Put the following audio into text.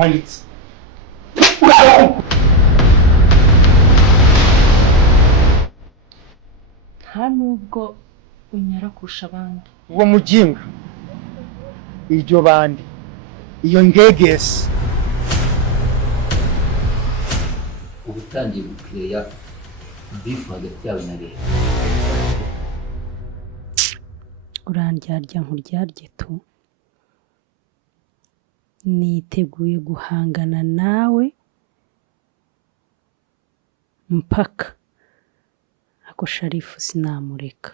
wanditse nta nubwo unyara kurusha abandi. uwo mujinga iryo bandi iyo ngegesi ubutangiye gukireya bifu hagati yawe na leta. Urandyarya nkuryarye tu. Niteguye guhangana nawe mpaka ako Sharifu sinamureka.